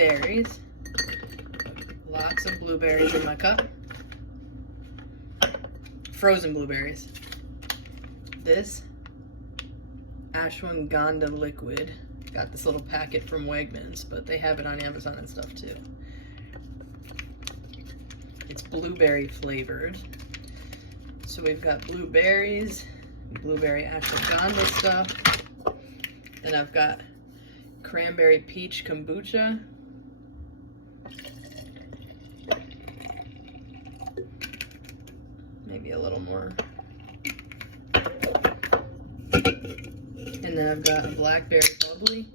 berries. Lots of blueberries in my cup. Frozen blueberries. This ashwagandha liquid. Got this little packet from Wegmans, but they have it on Amazon and stuff too. It's blueberry flavored. So we've got blueberries, blueberry ashwagandha stuff. Then I've got cranberry peach kombucha. Maybe a little more. And then I've got a blackberry bubbly.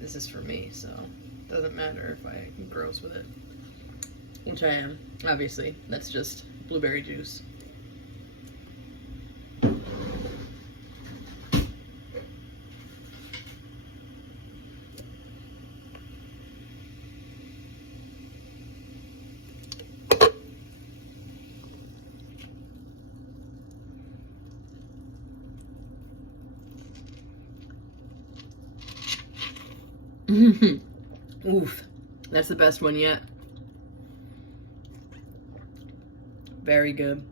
This is for me, so it doesn't matter if I'm gross with it. Which I am, obviously. That's just blueberry juice. Oof, that's the best one yet. Very good.